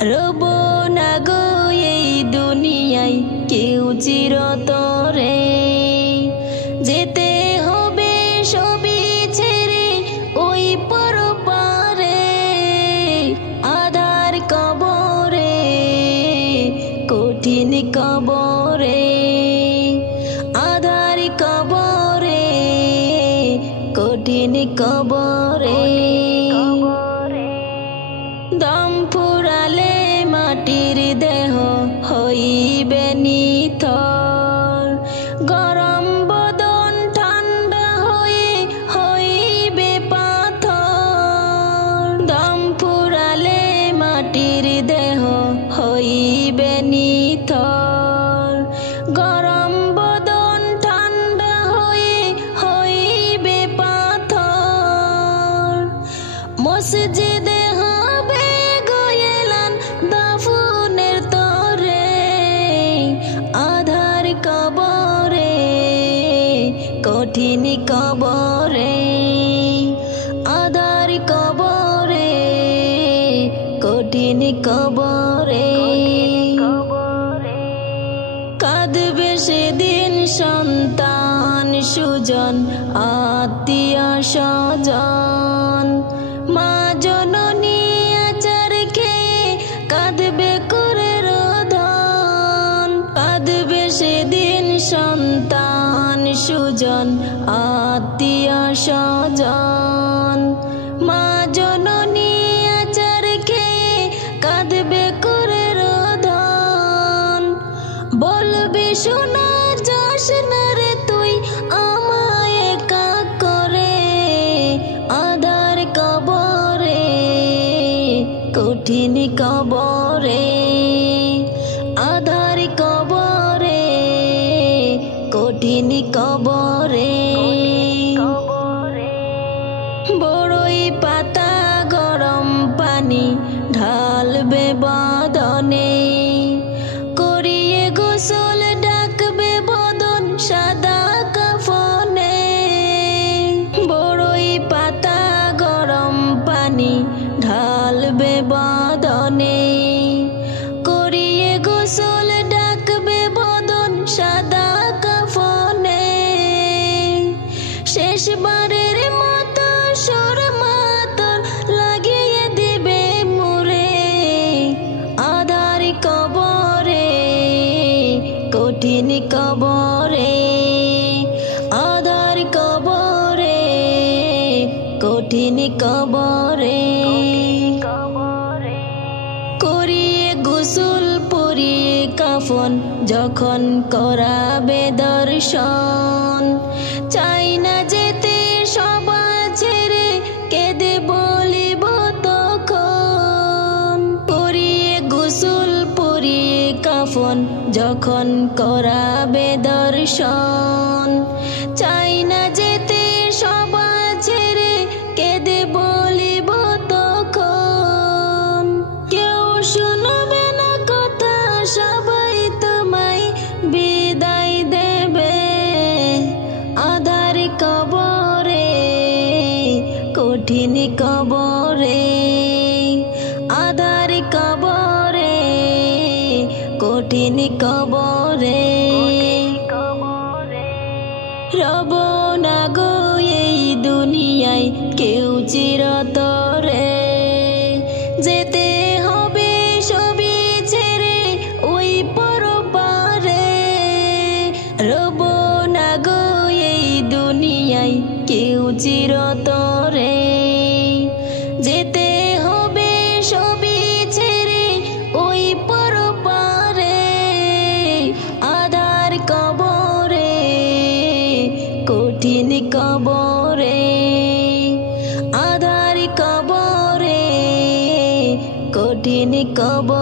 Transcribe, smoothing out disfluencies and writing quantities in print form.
রব না গো এই দুনিয়ায় কেউ চিরতরে, যেতে হবে সবই ছেড়ে ওই পরপারে। আধার কবরে, কঠিন কবরে, আধার কবরে, কঠিন কবরে। দম ফুরালে মাটির দেহ হইবে নিথর, গরম বদন ঠান্ডা হয়ে হইবে পাথর। দম ফুরালে মাটির দেহ হইবে নিথর, গরম বদন ঠান্ডা হয়ে হইবে পাথর। মসজিদে কঠিন কবরে, আধার কবরে, কঠিন কবরে। কাঁদবে সেদিন সন্তান সুজন আত্মীয় স্বজন, মা জননী আচার খেয়ে কাঁদবে করে রোদন। কাঁদবে সেদিন সন্তান সুজন আত্মীয় স্বজন, মা জননী আচার খেয়ে কাঁদবে করে রোদন। বলবি শোনা যাস না রে তুই আমায় একা করে, আধার কবরে, কঠিন কবরে, আধার কবরে, কঠিন কবরে। বড়ই পাতা গরম পানি ঢালবে বদনে, করিয়ে গোসল ডাকবে বদন সাদা কাফনে। বড়ই পাতা গরম পানি ঢালবে বদনে, করিয়ে গোসল ডাকবে বদন সাদা কাফনে। শেষবারের মতো সুরমা তোর লাগিয়ে দিবে মুরে, আধার কবরে, কঠিন কবরে, আধার কবরে, কঠিন কবরে। করিয়ে গোসল পরিয়ে কাফন যখন করাবে দর্শন, চাই না যেতে সবা ছেড়ে কেঁদে বলিব তখন। করিয়ে গোসল পরিয়ে কাফন যখন করাবে দর্শন, চাই না যেতে সবা ছেড়ে কেঁদে বলিব তখন। কেউ শুনবে না কথা, সবাই তোমায় বিদায় দেবে, আধার কবরে, কঠিন কবরে, আধার কবরে, কঠিন কবরে। রব না গো এই দুনিয়ায় কেউ চিরতরে, যেতে হবে সবই ছেড়ে ওই পরপারে। রব না গো এই দুনিয়ায় কেউ চিরতরে, যেতে হবে সবই ছেড়ে ওই পরপারে। আধার কবরে, কঠিন কবরে, আধার কবরে, কঠিন কবরে।